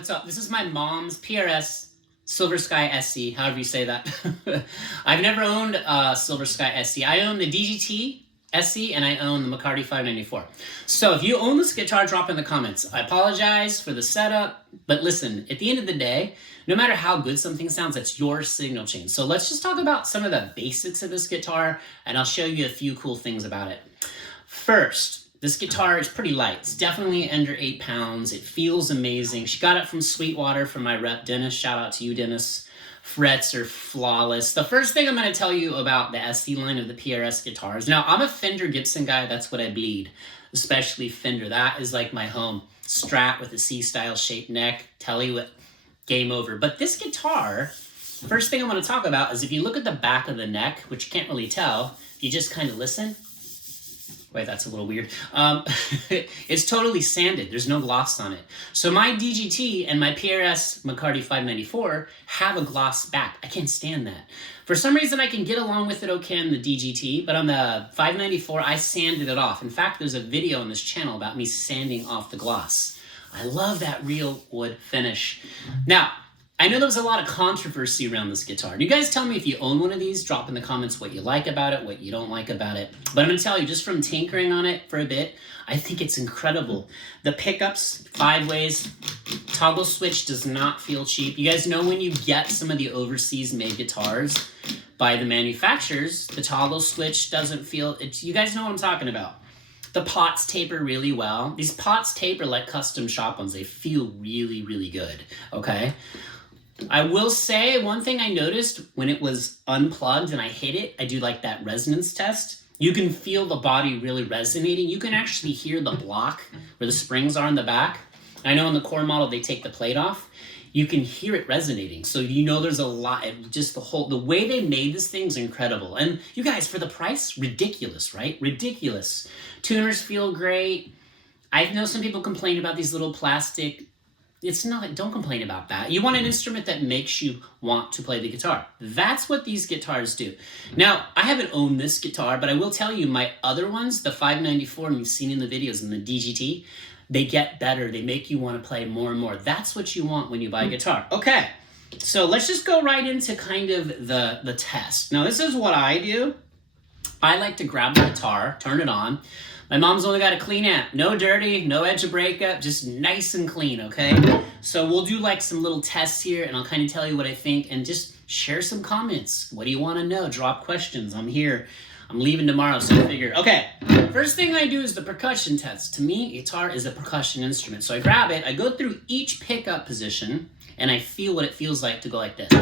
what's up? This is my mom's PRS Silver Sky SE, however you say that. I've never owned a Silver Sky SE. I own the DGT SE and I own the McCarty 594. So if you own this guitar, drop in the comments. I apologize for the setup, but listen, at the end of the day, no matter how good something sounds, it's your signal chain. So let's just talk about some of the basics of this guitar and I'll show you a few cool things about it. First, this guitar is pretty light. It's definitely under 8 pounds. It feels amazing. She got it from Sweetwater from my rep, Dennis. Shout out to you, Dennis. Frets are flawless. The first thing I'm going to tell you about the SE line of the PRS guitars. Now, I'm a Fender Gibson guy. That's what I bleed, especially Fender. That is like my home. Strat with a C-style shaped neck. Tell you what, game over. But this guitar, first thing I want to talk about is if you look at the back of the neck, which you can't really tell, you just kind of listen. Wait, that's a little weird. It's totally sanded. There's no gloss on it. So my DGT and my PRS McCarty 594 have a gloss back. I can't stand that. For some reason, I can get along with it okay on the DGT, but on the 594, I sanded it off. In fact, there's a video on this channel about me sanding off the gloss. I love that real wood finish. Now, I know there's a lot of controversy around this guitar. You guys tell me if you own one of these, drop in the comments what you like about it, what you don't like about it. But I'm gonna tell you, just from tinkering on it for a bit, I think it's incredible. The pickups, 5 ways, toggle switch does not feel cheap. You guys know when you get some of the overseas made guitars by the manufacturers, the toggle switch doesn't feel, you guys know what I'm talking about. The pots taper really well. These pots taper like custom shop ones. They feel really, really good, okay? I will say one thing I noticed when it was unplugged and I hit it, I do like that resonance test. You can feel the body really resonating. You can actually hear the block where the springs are in the back. I know in the core model they take the plate off. You can hear it resonating. So you know there's a lot, just the way they made this thing is incredible. And you guys, for the price, ridiculous, right? Ridiculous. Tuners feel great. I know some people complain about these little plastic. It's not, don't complain about that. You want an instrument that makes you want to play the guitar. That's what these guitars do. Now, I haven't owned this guitar, but I will tell you my other ones, the 594, and you've seen in the videos, and the DGT, they get better. They make you want to play more and more. That's what you want when you buy a guitar. Okay, so let's just go right into kind of the test. Now, this is what I do. I like to grab the guitar, turn it on. My mom's only got a clean amp. No dirty, no edge of breakup, just nice and clean, okay? So we'll do like some little tests here and I'll kind of tell you what I think and just share some comments. What do you want to know? Drop questions. I'm here. I'm leaving tomorrow, so I figure. Okay, first thing I do is the percussion test. To me, guitar is a percussion instrument. So I grab it, I go through each pickup position and I feel what it feels like to go like this.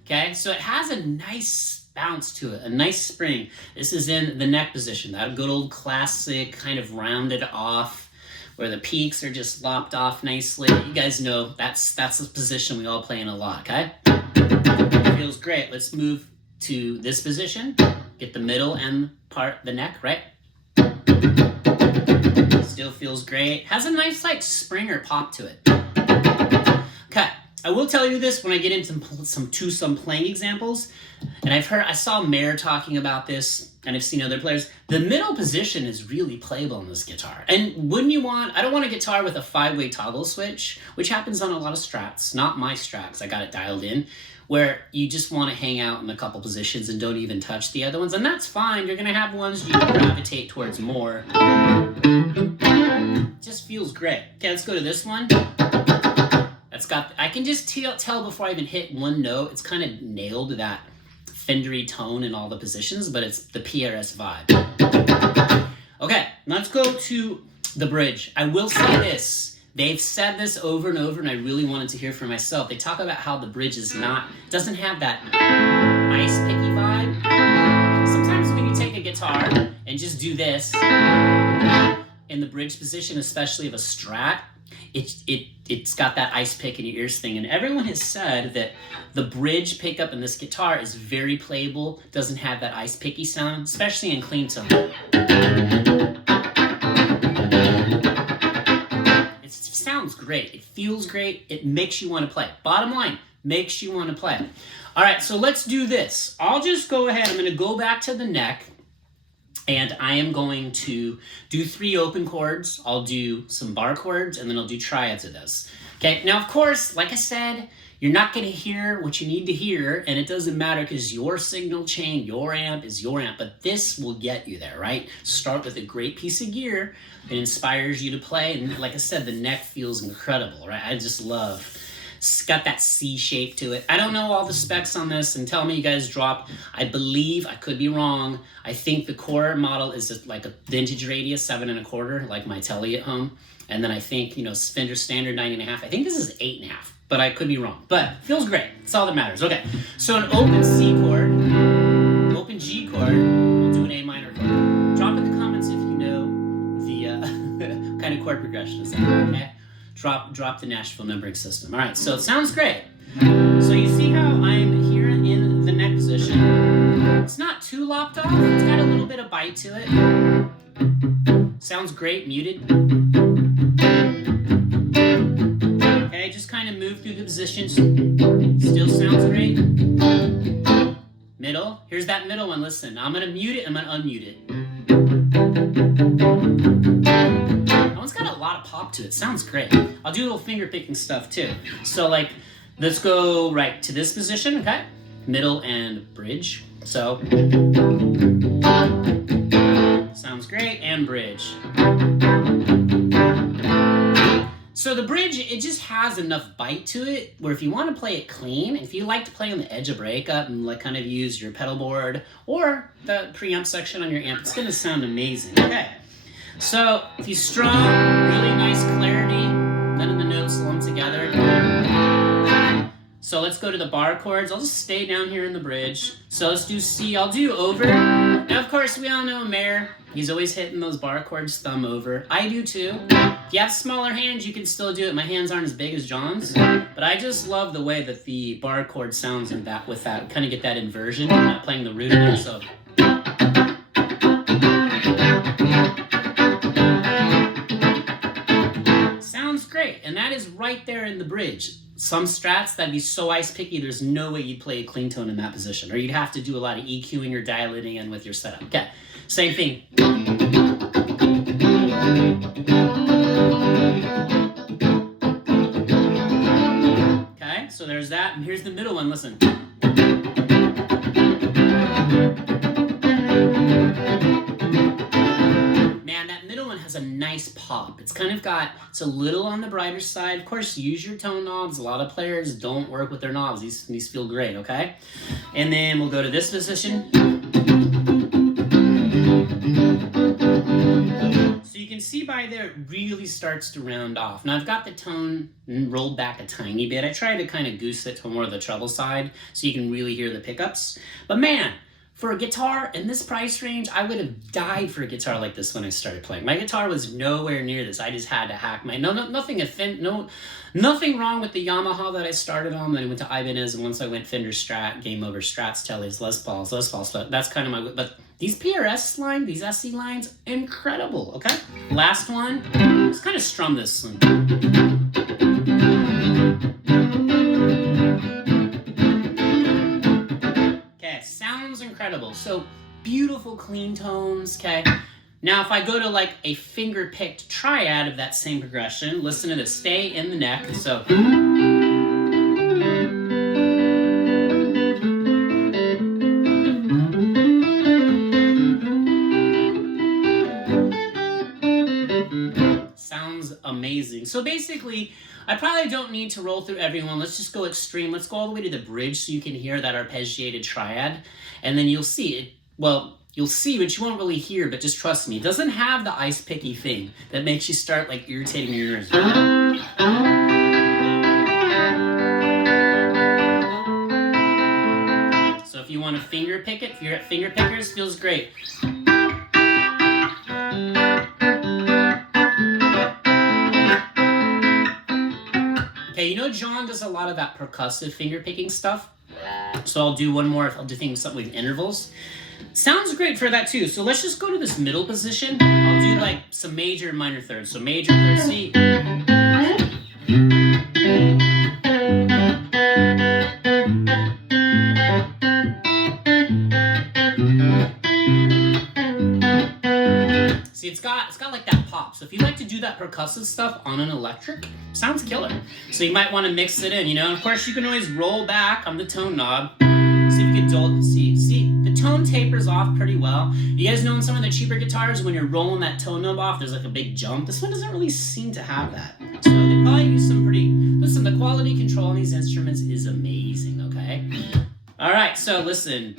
Okay, so it has a nice bounce to it, a nice spring. This is in the neck position, that good old classic kind of rounded off where the peaks are just lopped off nicely. You guys know that's the position we all play in a lot, okay? Feels great. Let's move to this position. Get the middle and part, the neck, right? Still feels great. Has a nice like spring or pop to it. Okay. I will tell you this when I get into some playing examples, and I saw Mayer talking about this, and I've seen other players. The middle position is really playable on this guitar. And wouldn't you want, I don't want a guitar with a 5-way toggle switch, which happens on a lot of Strats, not my Strat, because I got it dialed in, where you just want to hang out in a couple positions and don't even touch the other ones, and that's fine. You're going to have ones you gravitate towards more. It just feels great. Okay, let's go to this one. I can just tell before I even hit one note, it's kind of nailed that Fendery tone in all the positions, but it's the PRS vibe. Okay, let's go to the bridge. I will say this. They've said this over and over, and I really wanted to hear for myself. They talk about how the bridge doesn't have that ice picky vibe. Sometimes when you take a guitar and just do this in the bridge position, especially of a Strat, it's got that ice pick in your ears thing, and everyone has said that the bridge pickup in this guitar is very playable, doesn't have that ice picky sound, especially in clean tone. It sounds great, it feels great, it makes you want to play. Bottom line, makes you want to play. All right, so let's do this. I'll just go ahead, I'm going to go back to the neck. And I am going to do 3 open chords. I'll do some bar chords, and then I'll do triads of those. Okay, now of course, like I said, you're not gonna hear what you need to hear, and it doesn't matter because your signal chain, your amp is your amp, but this will get you there, right? Start with a great piece of gear. It inspires you to play, and like I said, the neck feels incredible, right? I just love, it's got that C shape to it. I don't know all the specs on this, and tell me you guys drop. I believe, I could be wrong, I think the core model is like a vintage radius, 7 1/4, like my Telly at home. And then I think, you know, Fender Standard 9 1/2. I think this is 8 1/2, but I could be wrong. But feels great. That's all that matters. Okay, so an open C chord, an open G chord, we'll do an A minor chord. Drop in the comments if you know the kind of chord progression is that, okay? Drop the Nashville numbering system. All right, so it sounds great. So you see how I'm here in the neck position. It's not too lopped off. It's got a little bit of bite to it. Sounds great, muted. Okay, just kind of move through the positions. Still sounds great. Middle, here's that middle one. Listen, I'm gonna mute it, I'm gonna unmute it. That one's got a lot of pop to it, sounds great. I'll do a little finger picking stuff too. So like, let's go right to this position, okay? Middle and bridge. So, sounds great, and bridge. So the bridge, it just has enough bite to it where if you want to play it clean, if you like to play on the edge of breakup and like kind of use your pedal board or the preamp section on your amp, it's going to sound amazing. Okay, so if you strum, really nice clarity, none of the notes lump together. So let's go to the bar chords. I'll just stay down here in the bridge. So let's do C. I'll do over. Now, of course, we all know Mayer. He's always hitting those bar chords thumb over. I do too. If you have smaller hands, you can still do it. My hands aren't as big as John's. But I just love the way that the bar chord sounds in that with that. Kind of get that inversion. I'm not playing the root in there, so. Sounds great. And that is right there in the bridge. Some strats, that'd be so ice picky, there's no way you'd play a clean tone in that position. Or you'd have to do a lot of EQing or dilating in with your setup. Okay, same thing. Okay, so there's that. And here's the middle one, listen. Has a nice pop. It's kind of got, it's a little on the brighter side. Of course, use your tone knobs. A lot of players don't work with their knobs. These feel great, okay? And then we'll go to this position. So you can see by there, it really starts to round off. Now I've got the tone rolled back a tiny bit. I try to kind of goose it to more of the treble side so you can really hear the pickups. But man, for a guitar in this price range, I would have died for a guitar like this when I started playing. My guitar was nowhere near this. I just had to hack nothing wrong with the Yamaha that I started on. Then I went to Ibanez, and once I went Fender Strat, game over, Strats, Tellys, Les Pauls. But that's kind of my. But these PRS lines, these SE lines, incredible. Okay, last one. Let's kind of strum this one. Incredible. So beautiful clean tones. Okay, now if I go to like a finger picked triad of that same progression, listen to this. Stay in the neck. So sounds amazing. So basically, I probably don't need to roll through everyone. Let's just go extreme. Let's go all the way to the bridge so you can hear that arpeggiated triad. And then you'll see it. Well, you'll see, but you won't really hear, but just trust me. It doesn't have the ice picky thing that makes you start like irritating your ears. So if you want to finger pick it, if you're at finger pickers, feels great. Okay, you know John does a lot of that percussive finger picking stuff. So I'll do one more, I'll do things something with intervals. Sounds great for that too. So let's just go to this middle position. I'll do like some major and minor thirds. So major, third, C. See, it's got like that pop. So if you like to do that percussive stuff on an electric, sounds killer. So you might want to mix it in, you know. And of course, you can always roll back on the tone knob. See if you can see the tone tapers off pretty well. You guys know in some of the cheaper guitars, when you're rolling that tone knob off, there's like a big jump. This one doesn't really seem to have that. So they probably use some listen, the quality control on these instruments is amazing, okay? All right, so listen.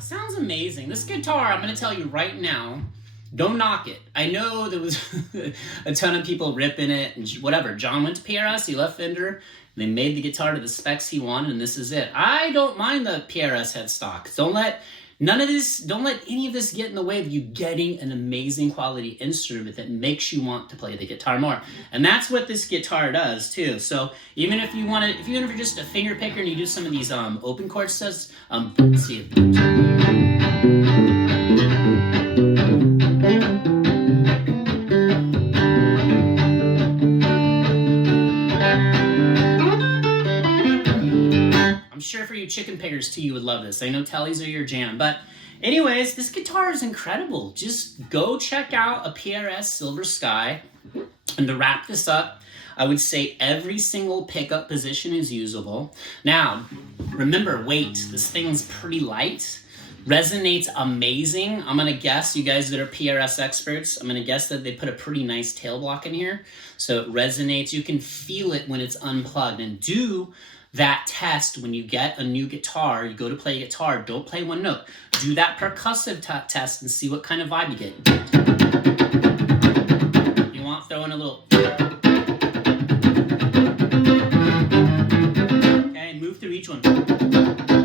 Sounds amazing. This guitar, I'm going to tell you right now, don't knock it. I know there was a ton of people ripping it and whatever. John went to PRS, he left Fender, they made the guitar to the specs he wanted, and this is it. I don't mind the PRS headstock. Don't let any of this get in the way of you getting an amazing quality instrument that makes you want to play the guitar more. And that's what this guitar does too. So even if you're just a finger picker and you do some of these open chord stuff, see sure for you chicken pickers too, you would love this. I know tellies are your jam, but anyways, this guitar is incredible. Just go check out a PRS Silver Sky. And to wrap this up, I would say every single pickup position is usable. Now, remember weight. This thing's pretty light. Resonates amazing. I'm gonna guess, you guys that are PRS experts, I'm gonna guess that they put a pretty nice tail block in here. So it resonates. You can feel it when it's unplugged. And do that test when you get a new guitar, you go to play a guitar, don't play one note. Do that percussive test and see what kind of vibe you get. You want, throw in a little. Okay, move through each one.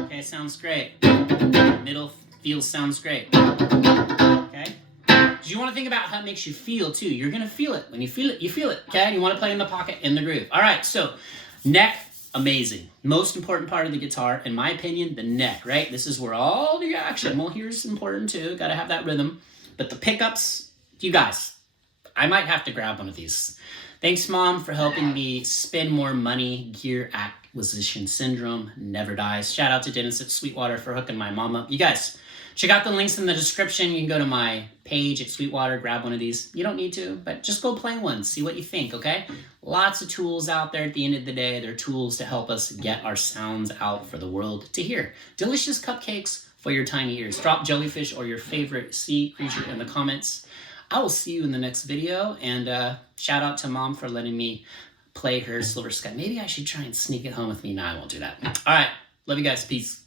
Okay, sounds great. Middle sounds great. Okay? Because you want to think about how it makes you feel too. You're going to feel it. When you feel it, you feel it. Okay? You want to play in the pocket, in the groove. All right, so neck. Amazing. Most important part of the guitar, in my opinion, the neck, right? This is where all the action, well, here's important too. Got to have that rhythm. But the pickups, you guys, I might have to grab one of these. Thanks, Mom, for helping me spend more money. Gear acquisition syndrome never dies. Shout out to Dennis at Sweetwater for hooking my mom up. You guys, check out the links in the description. You can go to my page at Sweetwater, grab one of these. You don't need to, but just go play one. See what you think, okay? Lots of tools out there at the end of the day. They're tools to help us get our sounds out for the world to hear. Delicious cupcakes for your tiny ears. Drop jellyfish or your favorite sea creature in the comments. I will see you in the next video. And shout out to Mom for letting me play her Silver Sky. Maybe I should try and sneak it home with me. No, I won't do that. All right. Love you guys. Peace.